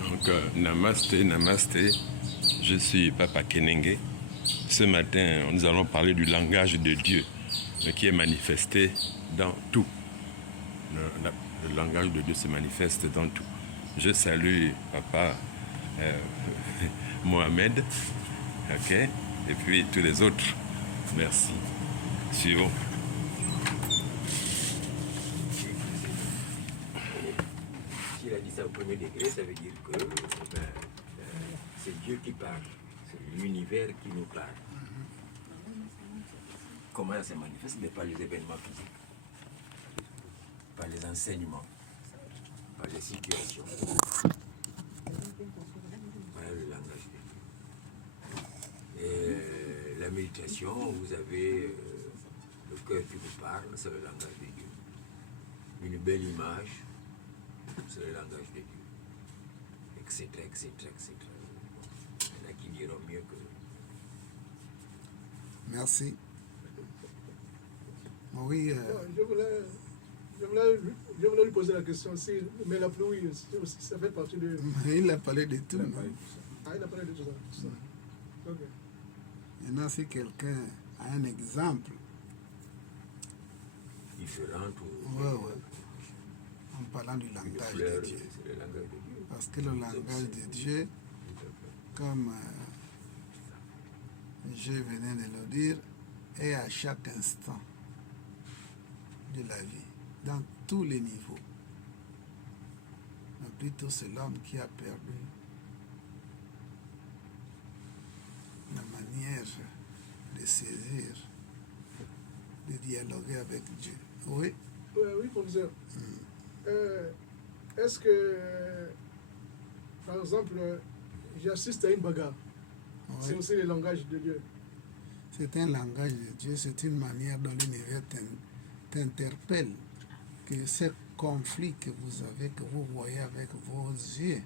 Donc, namasté, namasté. Je suis Papa Kenenge. Ce matin, nous allons parler du langage de Dieu qui est manifesté dans tout. Le langage de Dieu se manifeste dans tout. Je salue Papa Mohamed, ok, et puis tous les autres. Merci. Suivons. S'il a dit ça au premier degré, ça veut dire que c'est Dieu qui parle. C'est l'univers qui nous parle. Comment ça se manifeste? Mais par les événements physiques, par les enseignements, par les situations. Voilà le langage de Dieu. Et la méditation, vous avez le cœur qui vous parle, c'est le langage de Dieu. Une belle image, c'est le langage de Dieu. Etc., etc., etc. Il y en a qui diront mieux que... Merci. Oui. Je voulais lui poser la question aussi, mais la pluie, ça fait partie de... Il a parlé de tout. Ah, il a parlé de tout ça. Okay. Maintenant, si quelqu'un a un exemple... différent ou... Ouais. En parlant du langage de Dieu. Parce que le langage de Dieu, comme je venais de le dire, est à chaque instant de la vie, dans tous les niveaux. Mais plutôt c'est l'homme qui a perdu la manière de saisir, de dialoguer avec Dieu. Oui? Oui, professeur. Est-ce que, par exemple, j'assiste à une bagarre? Oui. C'est aussi le langage de Dieu. C'est un langage de Dieu, c'est une manière dont l'univers t'interpelle, que ce conflit que vous avez, que vous voyez avec vos yeux,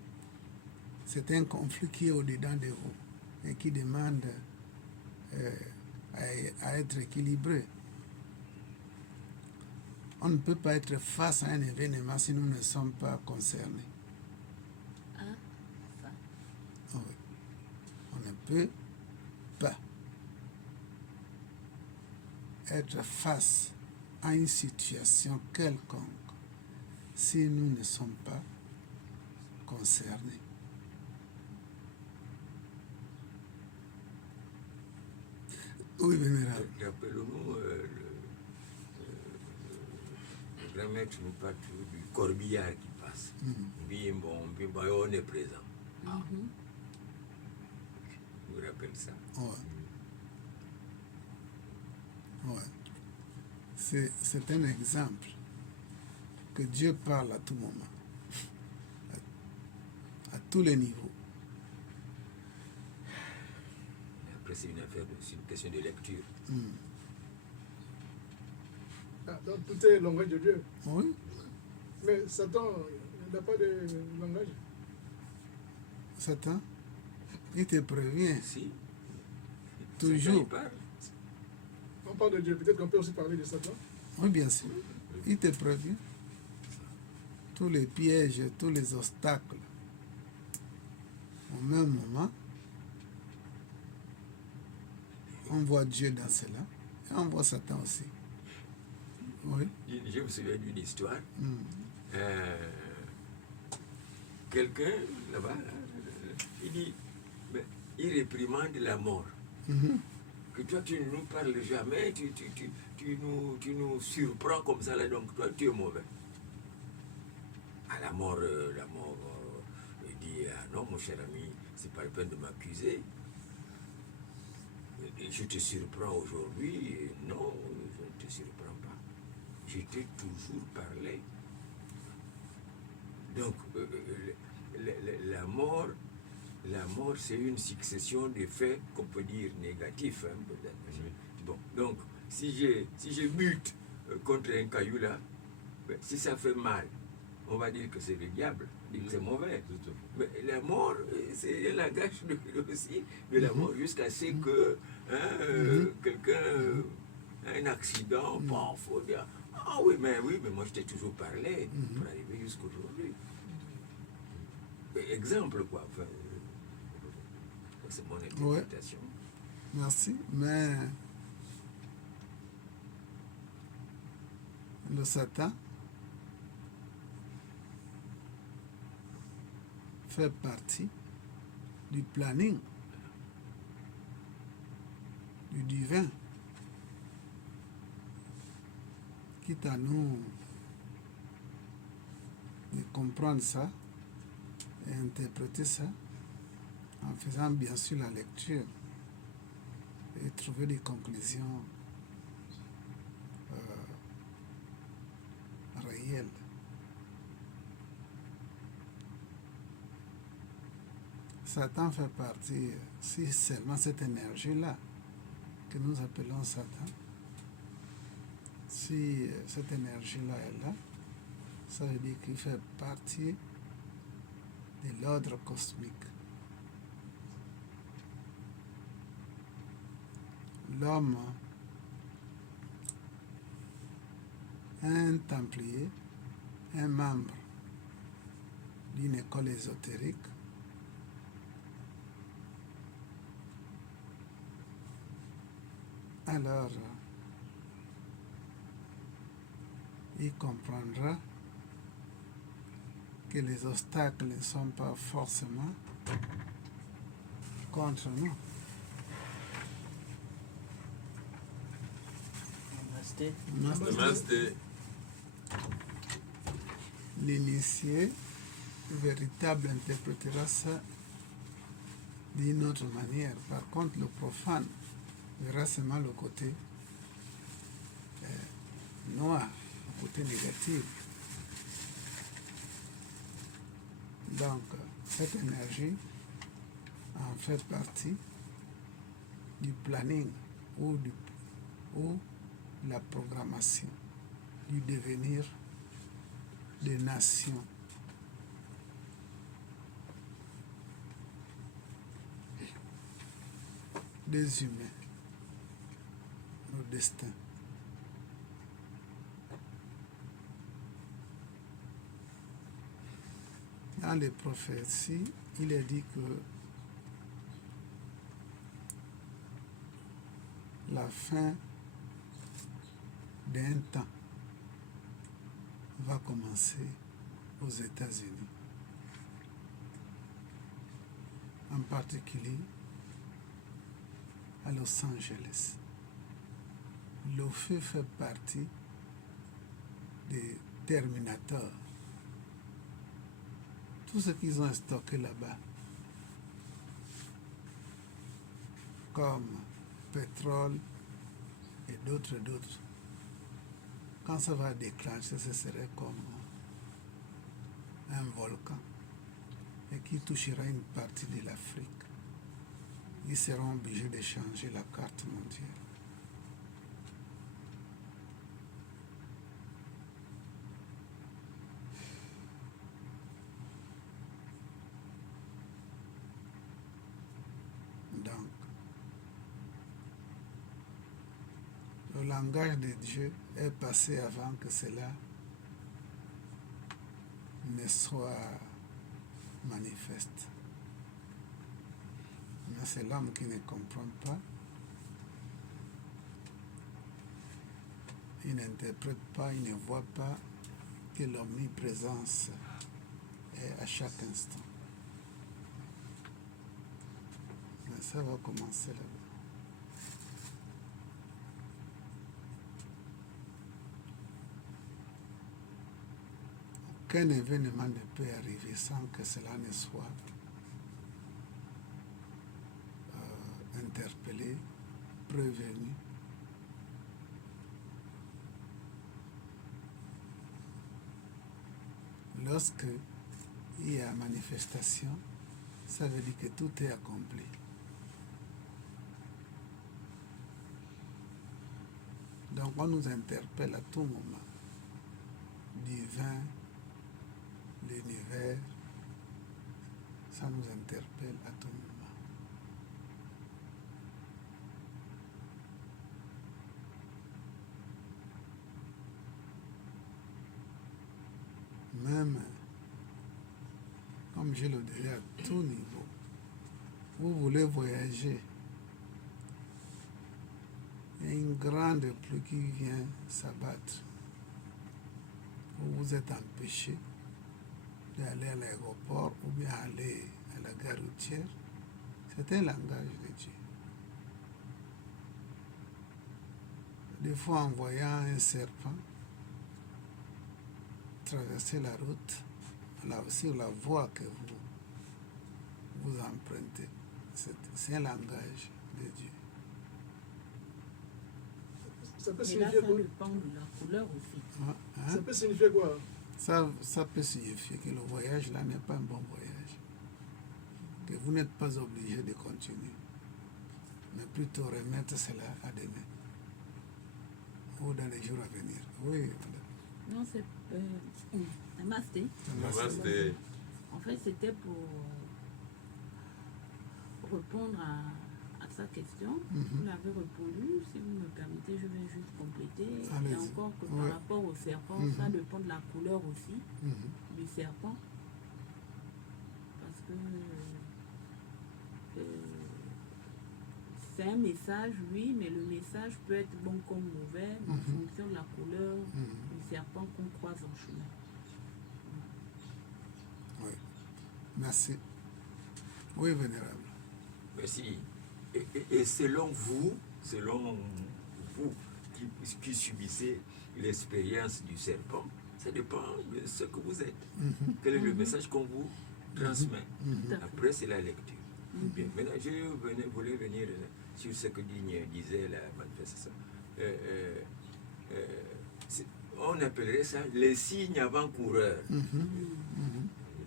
c'est un conflit qui est au-dedans de vous et qui demande à être équilibré. On ne peut pas être face à un événement si nous ne sommes pas concernés. Oui. On ne peut pas être face à une situation quelconque si nous ne sommes pas concernés. Oui, vénérable. Rappelons-nous, le grand maître nous parle du corbillard qui passe. On est présent. Je vous rappelle ça. Ouais. C'est un exemple que Dieu parle à tout moment, à tous les niveaux. Après, c'est une question de lecture. Ah, donc tout est le langage de Dieu. Oui. Mais Satan, il n'a pas de langage. Satan, il te prévient. Si. Toujours. On parle de Dieu, peut-être qu'on peut aussi parler de Satan. Oui, bien sûr. Il te prévient. Tous les pièges, tous les obstacles. Au même moment, on voit Dieu dans cela et on voit Satan aussi. Oui. Je me souviens d'une histoire. Quelqu'un là-bas, il dit, il réprimande la mort. Que toi tu ne nous parles jamais, tu nous surprends comme ça là, donc toi tu es mauvais. À la mort, il dit, ah non mon cher ami, c'est pas la peine de m'accuser. Je te surprends aujourd'hui, non, je ne te surprends pas. Je t'ai toujours parlé. Donc, la mort, c'est une succession de faits qu'on peut dire négatifs. Hein, peut-être. Bon, donc, si je bute contre un caillou là, si ça fait mal, on va dire que c'est le diable, que c'est mauvais. Mais la mort, c'est un langage aussi de la mort, jusqu'à ce que quelqu'un, un accident, bon, faut dire, ah oui, mais moi je t'ai toujours parlé pour arriver jusqu'aujourd'hui. Exemple, quoi. Enfin, c'est mon interprétation. Merci, mais le Satan fait partie du planning du divin, quitte à nous de comprendre ça et interpréter ça en faisant bien sûr la lecture et trouver des conclusions réelles. Satan fait partie, si seulement cette énergie-là que nous appelons Satan, si cette énergie-là est là, ça veut dire qu'il fait partie de l'ordre cosmique. L'homme, un templier, un membre d'une école ésotérique, alors il comprendra que les obstacles ne sont pas forcément contre nous. Namasté. L'initié véritable interprétera ça d'une autre manière. Par contre, le profane verra seulement le côté noir, le côté négatif. Donc, cette énergie en fait partie du planning ou la programmation du devenir des nations. Des humains, nos destins. Dans les prophéties, il est dit que la fin d'un temps va commencer aux États-Unis, en particulier à Los Angeles. Le feu fait partie des Terminators. Tout ce qu'ils ont stocké là-bas, comme pétrole et d'autres, quand ça va déclencher, ce serait comme un volcan et qui touchera une partie de l'Afrique. Ils seront obligés de changer la carte mondiale. Donc, le langage de Dieu est passé avant que cela ne soit manifeste. Mais c'est l'homme qui ne comprend pas. Il n'interprète pas, il ne voit pas que l'omniprésence est à chaque instant. Mais ça va commencer là-bas. Aucun événement ne peut arriver sans que cela ne soit interpellé, prévenu. Lorsque il y a manifestation, ça veut dire que tout est accompli. Donc on nous interpelle à tout moment. Divin, l'univers, ça nous interpelle à tout moment. même, comme je le disais, à tout niveau. Vous voulez voyager, il y a une grande pluie qui vient s'abattre. Vous êtes empêché d'aller à l'aéroport ou bien aller à la gare routière. C'est un langage de Dieu. Des fois, en voyant un serpent traverser la route, sur la voie que vous empruntez, c'est un langage de Dieu. Ça peut Mais là, signifier ça quoi? dépend de la couleur aussi. Hein? Ça peut signifier quoi? Ça peut signifier que le voyage là n'est pas un bon voyage. Que vous n'êtes pas obligé de continuer. Mais plutôt remettre cela à demain. Ou dans les jours à venir. Oui, madame. Non, c'est Namasté. Namasté. En fait, c'était pour répondre à sa question. Vous l'avez répondu. Si vous me permettez, je vais juste compléter. Et Allez-y. encore que Ouais. par rapport au serpent, ça dépend de la couleur aussi du serpent. Parce que c'est un message, oui, mais le message peut être bon comme mauvais en fonction de la couleur du serpent qu'on croise en chemin. Oui. Merci. Oui, vénérable. Merci. Et selon vous qui subissez l'expérience du serpent, ça dépend de ce que vous êtes. Quel est le message qu'on vous transmet? Après, c'est la lecture. Bien. Maintenant, je voulais venir sur ce que Digne disait, la manifestation. On appellerait ça les signes avant-coureurs.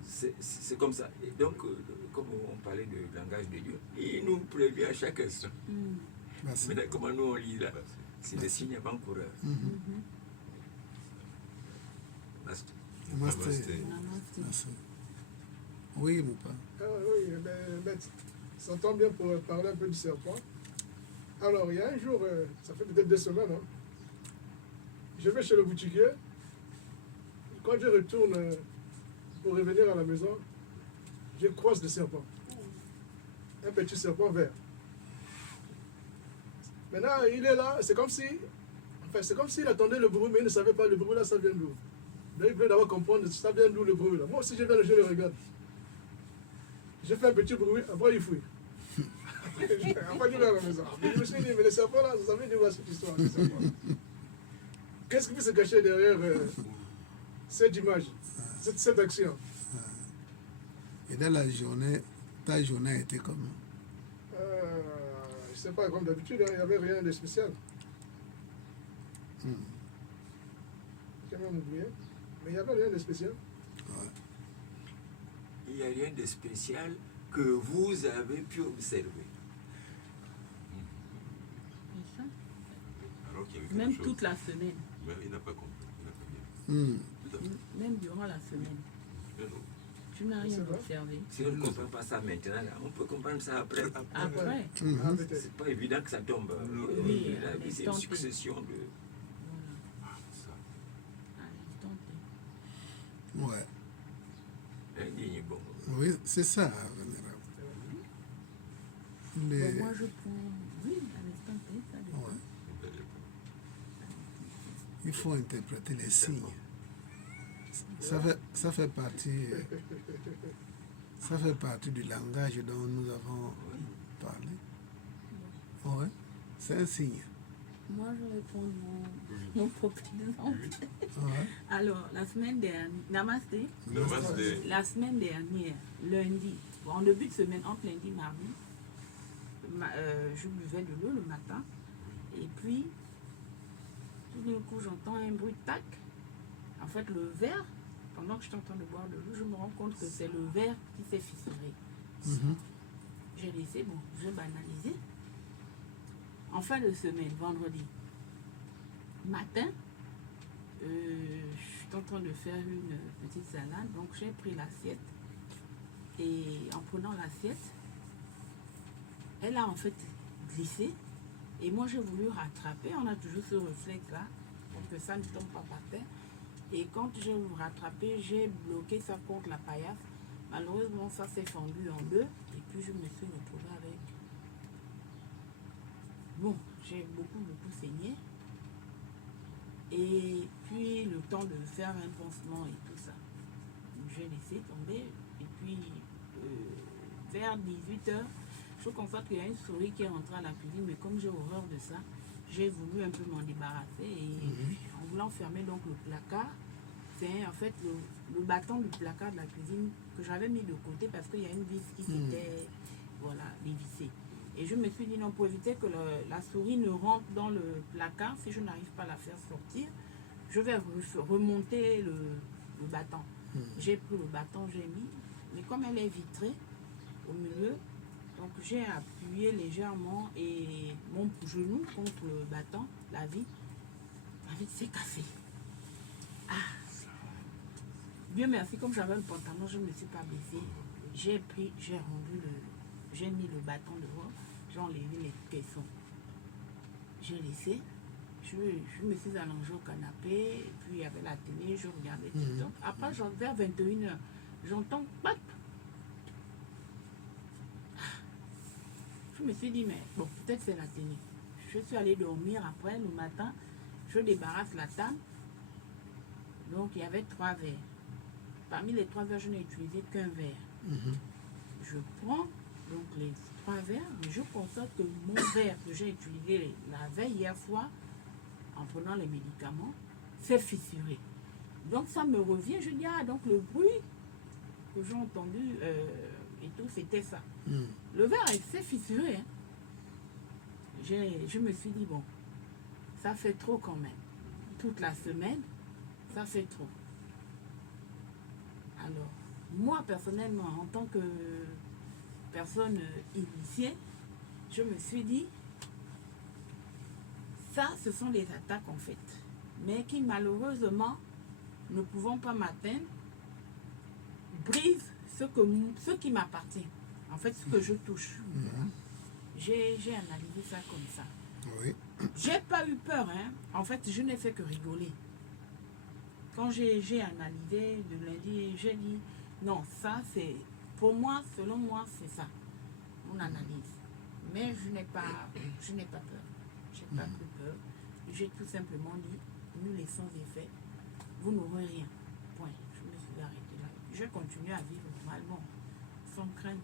C'est comme ça. Et donc, comme on parlait de langage de Dieu, il nous prévient à chaque instant. Merci. Maintenant, comment nous on lit là? C'est les signes avant-coureurs. Basta. Namaste. Namasté. Namasté. Merci. Oui, mon père. Ah oui, mais ça tombe bien pour parler un peu du serpent. Alors, il y a un jour, ça fait peut-être 2 semaines, hein, je vais chez le boutiquier. Quand je retourne pour revenir à la maison, je croise le serpent. Un petit serpent vert. Maintenant, il est là, c'est comme s'il attendait le bruit, mais il ne savait pas le bruit là, ça vient d'où. Donc, il voulait d'abord comprendre, ça vient d'où le bruit là. Moi aussi, je viens, je le regarde. Je fais un petit bruit, après il fouille. Après, il est à la maison. Mais je me suis dit, mais le serpent là, vous savez de quoi cette histoire le serpent. Qu'est-ce qui peut se cacher derrière cette image, cette action? Et dans la journée, ta journée a été comment? Je ne sais pas, comme d'habitude, hein, il n'y avait rien de spécial. J'ai même oublié. Mais il n'y avait rien de spécial. Ouais. Il n'y a rien de spécial que vous avez pu observer. C'est ça. Alors qu'il y avait quelque Même chose. toute la semaine. Mais il n'a pas compris. Il n'a pas bien. Tout à fait. Même durant la semaine. Mais non. Tu n'as C'est rien vrai. observé. Si on ne comprend pas ça maintenant, là, on peut comprendre ça après. Après, Ah, peut-être. C'est pas évident que ça tombe. Oui, La à vie, c'est une l'instant T. succession de. voilà, Ah, ça. à l'instant T. Ouais. Indigne, bon. Oui, c'est ça, vénérable. Les... Bon, moi, je prends. Oui, à l'instant T, ça dépend. Ouais. Belle époque. Il faut interpréter les signes. Ça fait partie du langage dont nous avons parlé. Ouais, c'est un signe. Moi, je vais prendre mon propre exemple. Ouais. Alors, la semaine dernière, Namasté, Namasté. la semaine dernière, lundi, en début de semaine, entre lundi et mardi, je buvais de l'eau le matin. Et puis, tout d'un coup, j'entends un bruit tac. En fait, le verre, pendant que je suis en train de boire de l'eau, je me rends compte que c'est le verre qui s'est fissuré. J'ai laissé, bon, je banalisais. En fin de semaine, vendredi matin, je suis en train de faire une petite salade, donc j'ai pris l'assiette. Et en prenant l'assiette, elle a en fait glissé. Et moi, j'ai voulu rattraper. On a toujours ce réflexe-là, pour que ça ne tombe pas par terre. Et quand je me rattrapais, j'ai bloqué ça contre la paillasse. Malheureusement, ça s'est fendu en deux. Et puis, je me suis retrouvée avec... Bon, j'ai beaucoup saigné. Et puis, le temps de faire un pansement et tout ça. J'ai laissé tomber. Et puis, vers 18h, je constate qu'il y a une souris qui est rentrée à la cuisine. Mais comme j'ai horreur de ça, j'ai voulu un peu m'en débarrasser. Et en voulant fermer donc le placard, c'est en fait le bâton du placard de la cuisine que j'avais mis de côté parce qu'il y a une vis qui s'était dévissée. Et je me suis dit non, pour éviter que la souris ne rentre dans le placard, si je n'arrive pas à la faire sortir, je vais remonter le bâton. J'ai pris le bâton, j'ai mis, mais comme elle est vitrée au milieu, donc j'ai appuyé légèrement et mon genou contre le bâton, la vitre s'est cassée. Dieu merci, comme j'avais le pantalon, je ne me suis pas baissée. J'ai mis le bâton dehors, j'ai enlevé les caissons. J'ai laissé, je me suis allongée au canapé, et puis il y avait la télé, je regardais TikTok. Après, vers 21h, j'entends pap. Je me suis dit, mais bon, peut-être c'est la télé. Je suis allée dormir après, le matin, je débarrasse la table. Donc, il y avait 3 verres. Parmi les 3 verres, je n'ai utilisé qu'un verre. Je prends donc les 3 verres, mais je constate que mon verre que j'ai utilisé la veille hier soir, en prenant les médicaments, s'est fissuré. Donc, ça me revient. Je dis, donc le bruit que j'ai entendu et tout, c'était ça. Le verre s'est fissuré. Je me suis dit, bon, ça fait trop quand même. Toute la semaine, ça fait trop. Alors, moi, personnellement, en tant que personne initiée, je me suis dit, ça, ce sont les attaques, en fait. Mais qui, malheureusement, ne pouvant pas m'atteindre, brisent ce qui m'appartient. En fait, ce que je touche. J'ai analysé ça comme ça. Oui. J'ai pas eu peur, hein. En fait, je n'ai fait que rigoler. Quand j'ai analysé de lundi, j'ai dit, non, ça c'est, pour moi, selon moi, c'est ça, mon analyse. Mais je n'ai pas peur. J'ai pas pris peur. J'ai tout simplement dit, nous les sans effet, vous n'aurez rien. Point. Je me suis arrêtée là. Je continue à vivre normalement, sans crainte.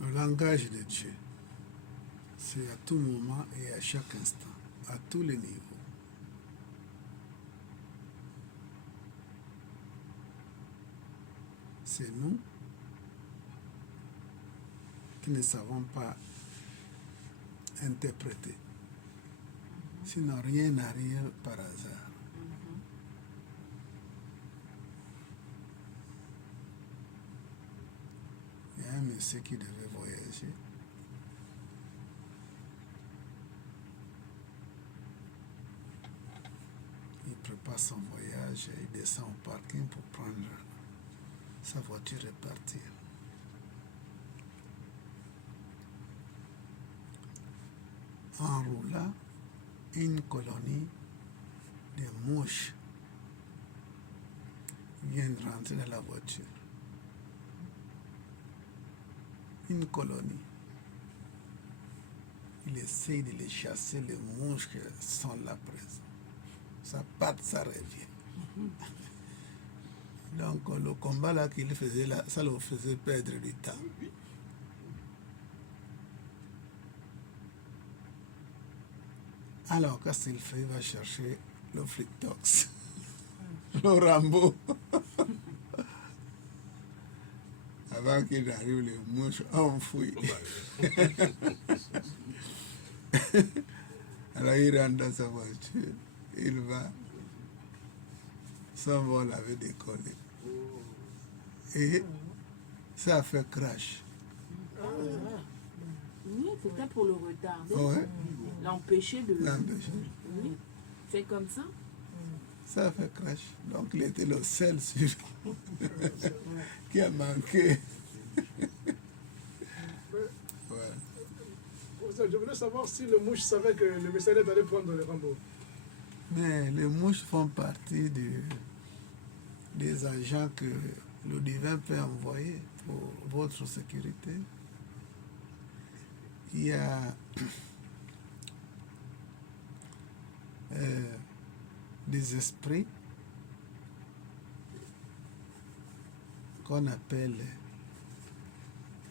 Le langage de Dieu, c'est à tout moment et à chaque instant, à tous les niveaux. C'est nous qui ne savons pas interpréter. Sinon, rien n'arrive par hasard. Il y a un monsieur qui devait voyager. Il prépare son voyage et il descend au parking pour prendre sa voiture et partir. En roulant, une colonie de mouches vient de rentrer dans la voiture. Une colonie. Il essaye de les chasser, les mouches qui sont là présentes. Ça part, ça revient. Donc le combat là qu'il faisait là, ça le faisait perdre du temps. Alors qu'est-ce qu'il fait? Il va chercher le Flictox, le Rambo. Avant qu'il arrive, les mouches enfouies. Alors il rentre dans sa voiture, il va, son vol avait décollé. Et ça a fait crash. Oui, c'était pour le retarder. Ouais. L'empêcher de... L'empêcher. Oui, c'est comme ça. Ça a fait crash. Donc il était le seul qui a manqué. Je voulais savoir si le mouche savait que le messager allait prendre le Rambo. Mais les mouches font partie des agents que le divin peut envoyer pour votre sécurité. Il y a des esprits qu'on appelle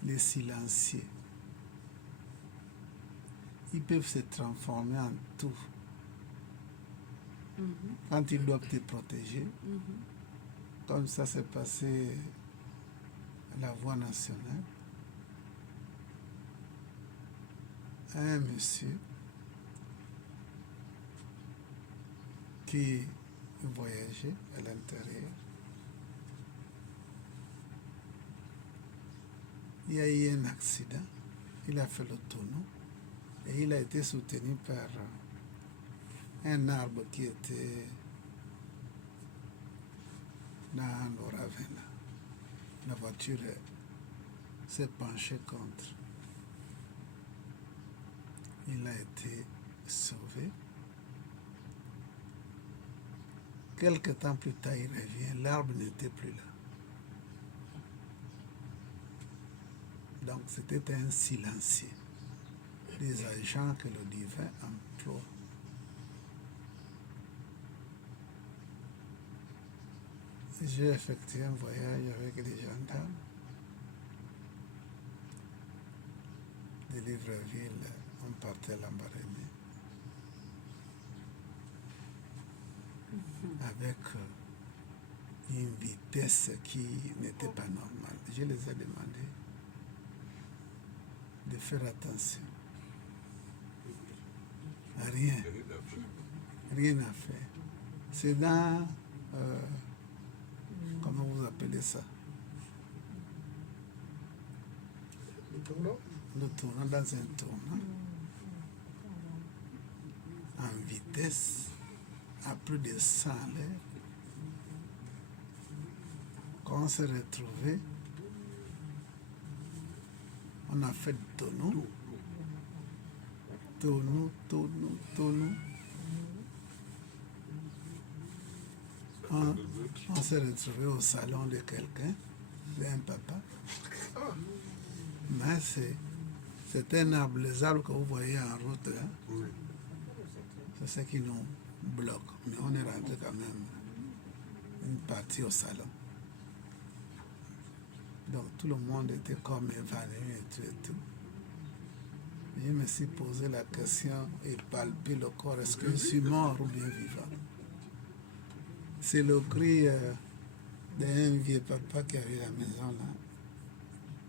les silencieux. Ils peuvent se transformer en tout. Quand ils doivent te protéger, comme ça s'est passé à la voie nationale, un monsieur qui voyageait à l'intérieur, il y a eu un accident, il a fait le tonneau et il a été soutenu par un arbre qui était dans le ravin. La voiture s'est penchée contre. Il a été sauvé. Quelque temps plus tard, il revient, l'arbre n'était plus là. Donc c'était un silencieux, des agents que le divin emploie. J'ai effectué un voyage avec des gendarmes de Libreville, on partait à Lambaréné avec une vitesse qui n'était pas normale. Je les ai demandé de faire attention. Rien à faire. C'est dans... comment vous appelez ça? Le tournant, dans un tournant, en vitesse, à plus de 100 à l'heure. Quand on s'est retrouvé, on a fait tonneau. On s'est retrouvé au salon de quelqu'un, d'un papa. Mais c'est un arbre, les arbres que vous voyez en route là, c'est ce qui nous bloque. Mais on est rentré quand même une partie au salon. Donc tout le monde était comme évanoui et tout. Je me suis posé la question et palpé le corps, est-ce que je suis mort ou bien vivant? C'est le cri d'un vieux papa qui avait la maison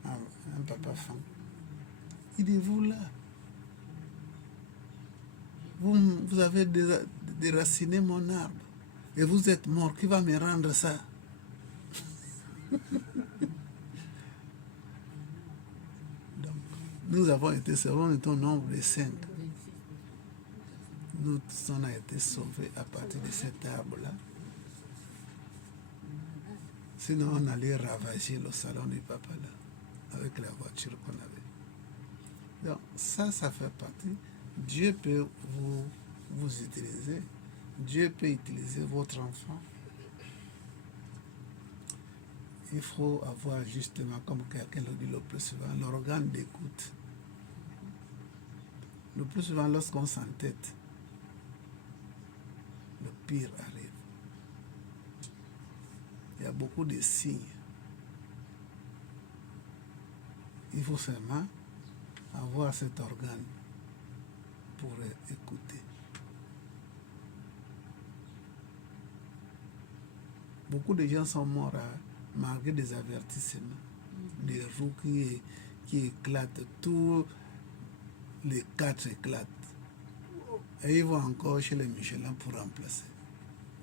là, un papa femme. Il dit, vous là, vous avez déraciné mon arbre et vous êtes mort, qui va me rendre ça? Donc, nous avons été sauvés, on était au nombre de 5. Nous tous, on a été sauvés à partir de cet arbre-là. Sinon, on allait ravager le salon du papa là, avec la voiture qu'on avait. Donc, ça fait partie. Dieu peut vous utiliser. Dieu peut utiliser votre enfant. Il faut avoir justement, comme quelqu'un le dit le plus souvent, l'organe d'écoute. Le plus souvent, lorsqu'on s'entête, le pire arrive. Il y a beaucoup de signes. Il faut seulement avoir cet organe pour écouter. Beaucoup de gens sont morts malgré des avertissements, des roues qui éclatent, tous les 4 éclatent. Et ils vont encore chez les Michelin pour remplacer.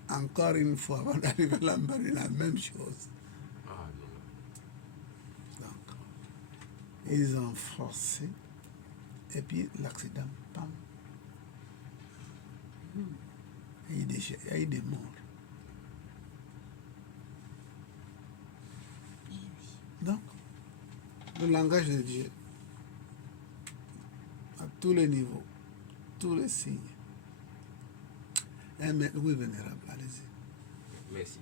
Encore une fois, avant d'arriver à Lambaréné, la même chose. Donc, ils ont forcé, et puis l'accident, pam. Il y a eu des morts. Donc, le langage de Dieu, à tous les niveaux, tous les signes. Oui, vénérable, allez-y. Merci.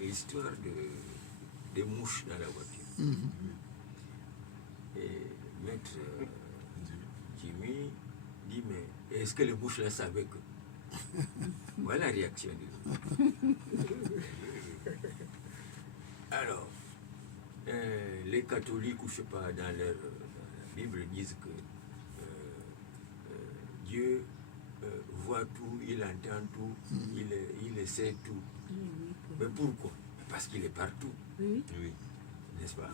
L'histoire des mouches dans la voiture. Et maître Jimmy dit, mais est-ce que les mouches là savaient que... Voilà la réaction de Alors, les catholiques, ou je sais pas, dans leur Bible disent que Dieu voit tout, il entend tout, il sait tout. Mais pourquoi? Parce qu'il est partout. Oui. Oui. N'est-ce pas?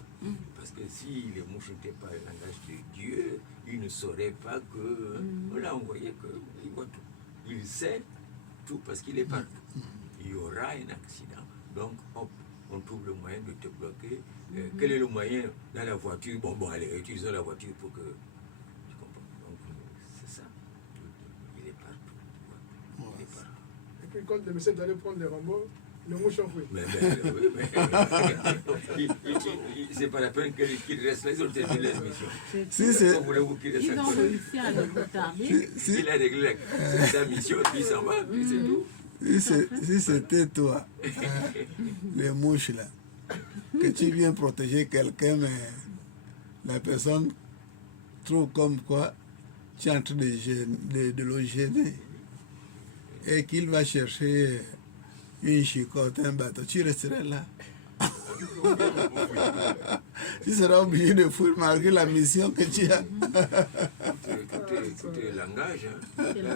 Parce que si les mouches n'étaient pas le langage de Dieu, il ne saurait pas que... On l'a envoyé qu'il voit tout. Il sait tout parce qu'il est partout. Il y aura un accident. Donc, hop, on trouve le moyen de te bloquer. Quel est le moyen dans la voiture? Bon, allez, utilisons la voiture pour que... Tu comprends? Donc, c'est ça. Il est partout. Il est partout. Et puis quand le médecin est allé prendre les rameaux, les mouches ont pris. C'est pas la peine qu'il reste là, ils ont terminé la mission. Si c'est... Comment voulez-vous qu'il reste Ils ont réussi à le retarder. Il a réglé sa mission, puis il s'en va, puis c'est tout. Si c'était toi, les mouches là, que tu viens protéger quelqu'un, mais la personne trouve comme quoi tu es en train de le gêner et qu'il va chercher une chicotte, un bateau, tu resterais là. Tu seras obligé de fuir malgré la mission que tu as. Écoutez, le langage, hein?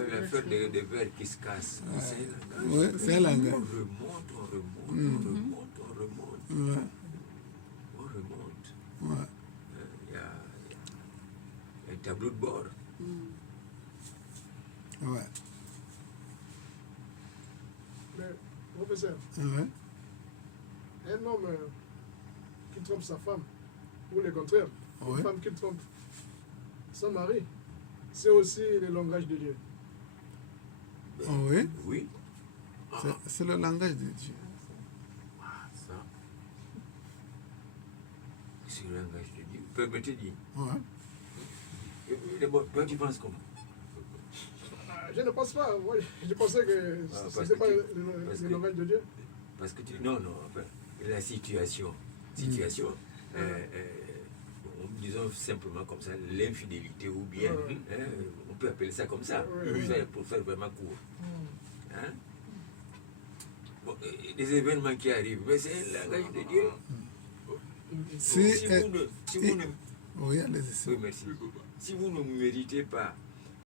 L'affaire des vers qui se cassent, c'est un langage. Oui, c'est un langage. On remonte. Ouais. On remonte. Ouais. Il y a un tableau de bord. Ouais. Mais, professeur, Ouais. un homme qui trompe sa femme, ou le contraire, Ouais. une femme qui trompe son mari, c'est aussi le langage de Dieu. Oui, Oui. c'est le langage de Dieu. Ça. C'est le langage de Dieu. Permettez de dire. Ouais. D'abord, toi, tu penses comment? Je ne pense pas. Moi, je pensais que ce n'était pas le langage de Dieu. Parce que tu... Non, enfin, la situation. Disons simplement comme ça, l'infidélité ou bien, on peut appeler ça comme ça, pour faire vraiment court. Hein? Bon, des événements qui arrivent, mais c'est le langage de Dieu. Oui, allez-y. Oui, merci. Si vous ne méritez pas